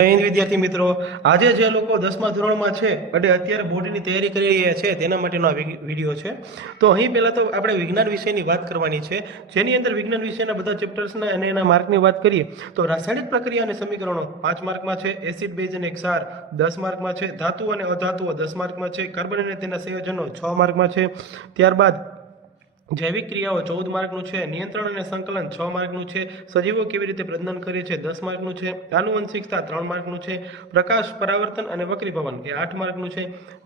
વિદ્યાર્થી મિત્રો, આજે જે લોકો 10મા ધોરણમાં છે અને અત્યારે બોર્ડની તૈયારી કરી રહ્યા છે તેના માટેનો આ વિડીયો છે. તો અહીં પહેલા તો આપણે વિજ્ઞાન વિષયની વાત કરવાની છે, જેની અંદર વિજ્ઞાન વિષયના બધા ચેપ્ટર્સના અને એના માર્કની વાત કરીએ તો રાસાયણિક પ્રક્રિયા અને સમીકરણો 5 માર્કમાં છે, એસિડ બેઝ અને ક્ષાર 10 માર્કમાં છે, ધાતુ અને અધાતુઓ 10 માર્કમાં છે, કાર્બન અને તેના સંયોજનો 6 માર્કમાં છે. ત્યારબાદ જૈવિક ક્રિયાઓ 14 માર્કનું છે, નિયંત્રણ અને સંકલન 6 માર્કનું છે, સજીવો કેવી રીતે પ્રજનન કરે છે 10 માર્કનું છે, આનુવંશિકતા 3 માર્કનું છે, પ્રકાશ પરાવર્તન અને વક્રીભવન એ 8 માર્કનું છે,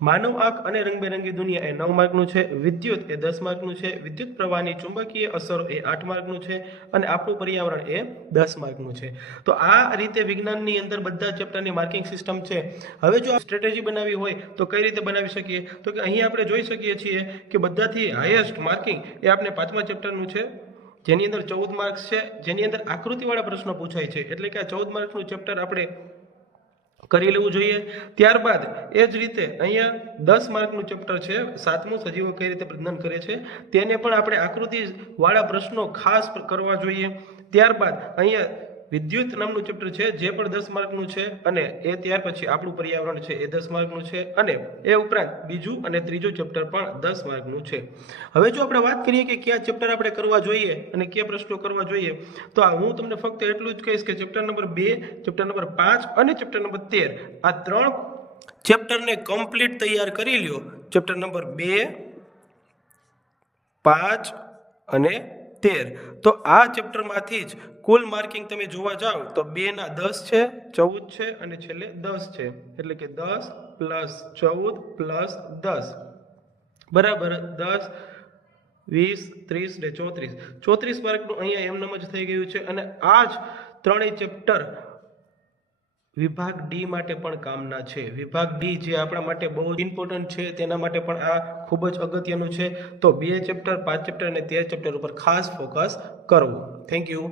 માનવ આંખ અને રંગબેરંગી દુનિયા એ 9 માર્કનું છે, વિદ્યુત એ 10 માર્કનું છે, વિદ્યુત પ્રવાહની ચુંબકીય અસરો એ 8 માર્કનું છે અને આપણું પર્યાવરણ એ 10 માર્કનું છે. તો આ રીતે વિજ્ઞાનની અંદર બધા ચેપ્ટરની માર્કિંગ સિસ્ટમ છે. હવે જો આ સ્ટ્રેટેજી બનાવી હોય તો કઈ રીતે બનાવી શકીએ? તો કે અહીં આપણે જોઈ શકીએ છીએ કે બધાથી હાઈએસ્ટ માર્કિંગ એ આપણે 5મા ચેપ્ટરનું છે, જેની અંદર 14 માર્ક્સ છે, જેની અંદર આકૃતિવાળા પ્રશ્નો પૂછાય છે, એટલે કે આ 14 માર્ક્સનું ચેપ્ટર આપણે કરી લેવું જોઈએ. ત્યારબાદ એ જ રીતે અહીંયા 10 માર્કનું ચેપ્ટર છે 7મું, સજીવો કઈ રીતે પ્રજનન કરે છે, તેને પણ આપણે આકૃતિવાળા પ્રશ્નો ખાસ કરવા જોઈએ. ત્યારબાદ અહીંયા વિદ્યુત નામનું ચેપ્ટર છે જે પણ 10 માર્કનું છે અને એ ત્યાર પછી આપણું પર્યાવરણ છે એ 10 માર્કનું છે અને એ ઉપરાંત બીજું અને ત્રીજું ચેપ્ટર પણ 10 માર્કનું છે. હવે જો આપણે વાત કરીએ કે કયા ચેપ્ટર આપણે કરવા જોઈએ અને કયા પ્રશ્નો કરવા જોઈએ, તો હું તમને ફક્ત એટલું જ કહીશ કે ચેપ્ટર નંબર 2, ચેપ્ટર નંબર 5 અને ચેપ્ટર નંબર 13 આ 3 ચેપ્ટરને કમ્પ્લીટ તૈયાર કરી લ્યો. ચેપ્ટર નંબર 2, 5 અને 13. તો આ ચેપ્ટરમાંથી જ કુલ માર્કિંગ તમે જોવા જાઓ તો 2 ના 10 છે, 14 છે અને છેલ્લે 10 છે, એટલે કે 10 + 14 + 10 બરાબર 10, 20, 30 ને 34 માર્કનું અહીંયા એમનેમ જ થઈ ગયું છે. અને આ જ ત્રણેય ચેપ્ટર વિભાગ ડી માટે પણ કામના છે. વિભાગ ડી જે આપણા માટે બહુ ઇમ્પોર્ટન્ટ છે, તેના માટે પણ આ ખૂબ જ અગત્યનું છે. તો 2 ચેપ્ટર, 5 ચેપ્ટર અને 13 ચેપ્ટર ઉપર ખાસ ફોકસ કરવું. Thank you.